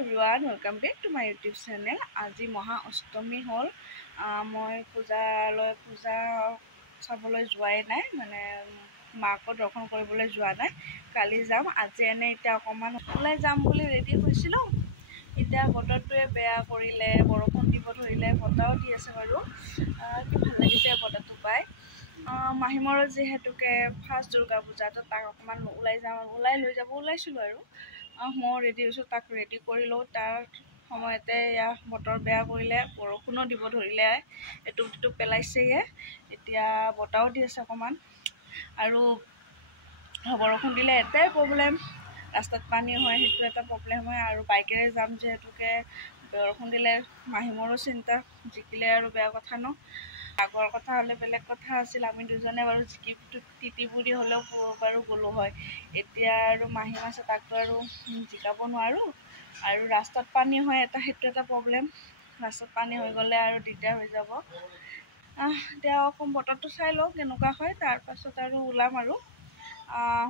everyone, welcome back to my YouTube channel. আজি মহা অষ্টমী হল মই পূজা চাবলৈ যোৱাই নাই মানে মাকৰ দৰ্শন কৰিবলৈ যোৱা নাই কালি যাম আজি এনে এতিয়া অকমান ওলাই যাম বুলি ৰেডি হৈছিলো এতিয়া বতৰটোৱে বেয়া কৰিলে বৰষুণ দিব ধৰিলে বতাহও দি আছে বাৰু কি ভাল লাগিছে বতাহটো পাই মাহিমৰ যেহেতুকে ফাৰ্ষ্ট দুৰ্গা পূজা তো তাক অকমান ওলাই লৈ যাব ওলাইছিলো আৰু মই ৰেডি হৈছোঁ তাক ৰেডি কৰি লওঁ তাৰ সময়তে বতৰ বেয়া কৰিলে বৰষুণো দিব ধৰিলে এইটো পেলাইছেয়ে এতিয়া বতাহও দি আছে অকণমান আৰু বৰষুণ দিলে এটাই প্ৰব্লেম ৰাস্তাত পানী হয় সেইটো এটা প্ৰব্লেম হয় আৰু বাইকেৰে যাম যিহেতুকে বৰষুণ দিলে মাহিমৰো চিন্তা জিকিলে আৰু বেয়া কথা ন আগৰ কথা হ'লে বেলেগ কথা আছিল আমি দুজনে বাৰু তিতি বুঢ়ী হ'লেও বাৰু গ'লো হয় এতিয়া আৰু মাহিম আছে তাকতো আৰু জিকাব নোৱাৰোঁ আৰু ৰাস্তাত পানী হয় সেইটো এটা প্ৰব্লেম ৰাস্তাত পানী হৈ গ'লে আৰু দিগদাৰ হৈ যাব এতিয়া অকণ বতৰটো চাই লওঁ কেনেকুৱা হয় তাৰপাছত আৰু ওলাম আৰু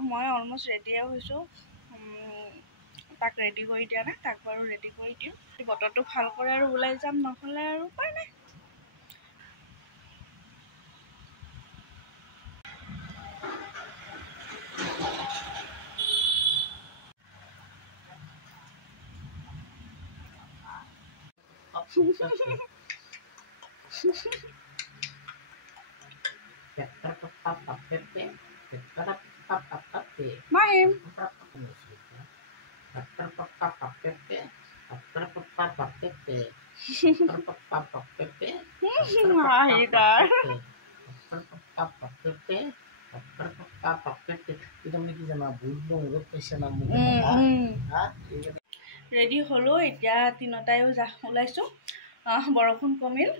মই অলমষ্ট ৰেডিয়ে হৈছোঁ তাক ৰেডি কৰি দিয়া নাই তাক বাৰু ৰেডি কৰি দিওঁ বতৰটো ভাল কৰে আৰু ওলাই যাম নহ'লে আৰু উপায় নাই Mahim. ৰেডি হলো এতিয়া তিনটায়ো ওলাইছো বৰষুণ কমিল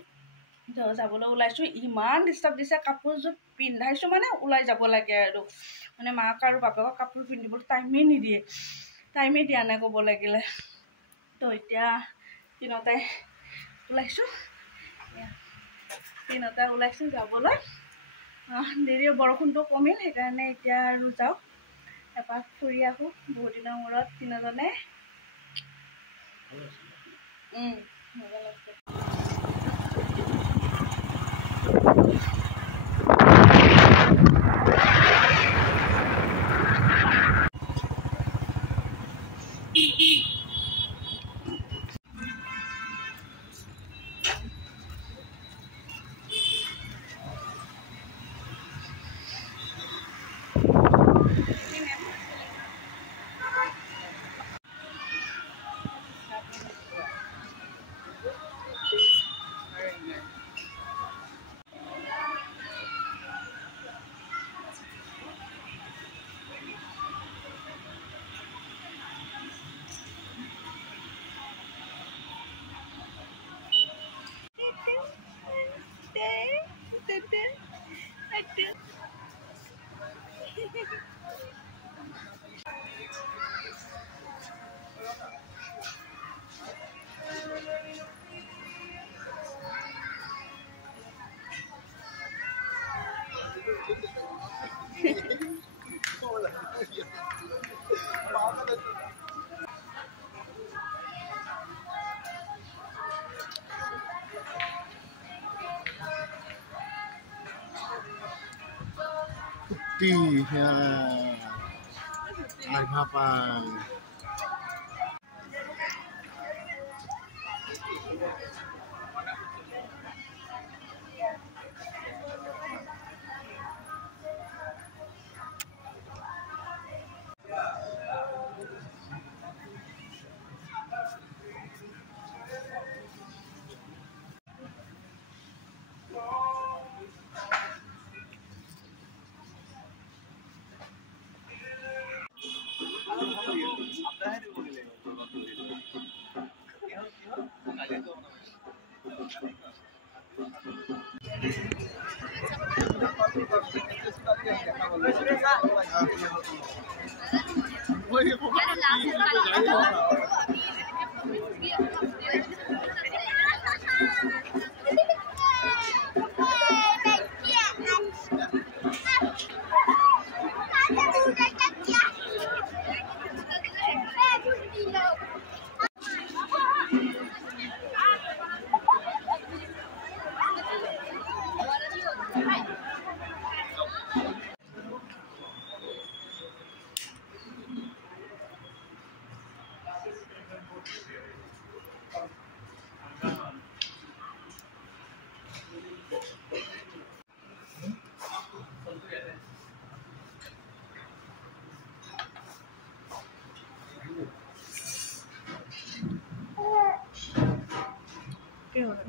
যাবলৈ ওলাইছো ইমান ডিষ্টাৰ্ব দিছে কাপোৰযোৰ পিন্ধাইছো মানে ওলাই যাব লাগে আৰু মানে মাক আৰু বাপেকক কাপোৰ পিন্ধিবলৈ টাইমেই দিয়া নাই ক'ব লাগিলে তো এতিয়া তিনটাই ওলাইছো যাবলৈ দেৰি বৰষুণটো কমিল সেইকাৰণে এতিয়া আৰু যাওঁ এপাক ফুৰি আহোঁ বহুত দিনৰ মূৰত তিনিজনে মজা লাগছে কি হ'ল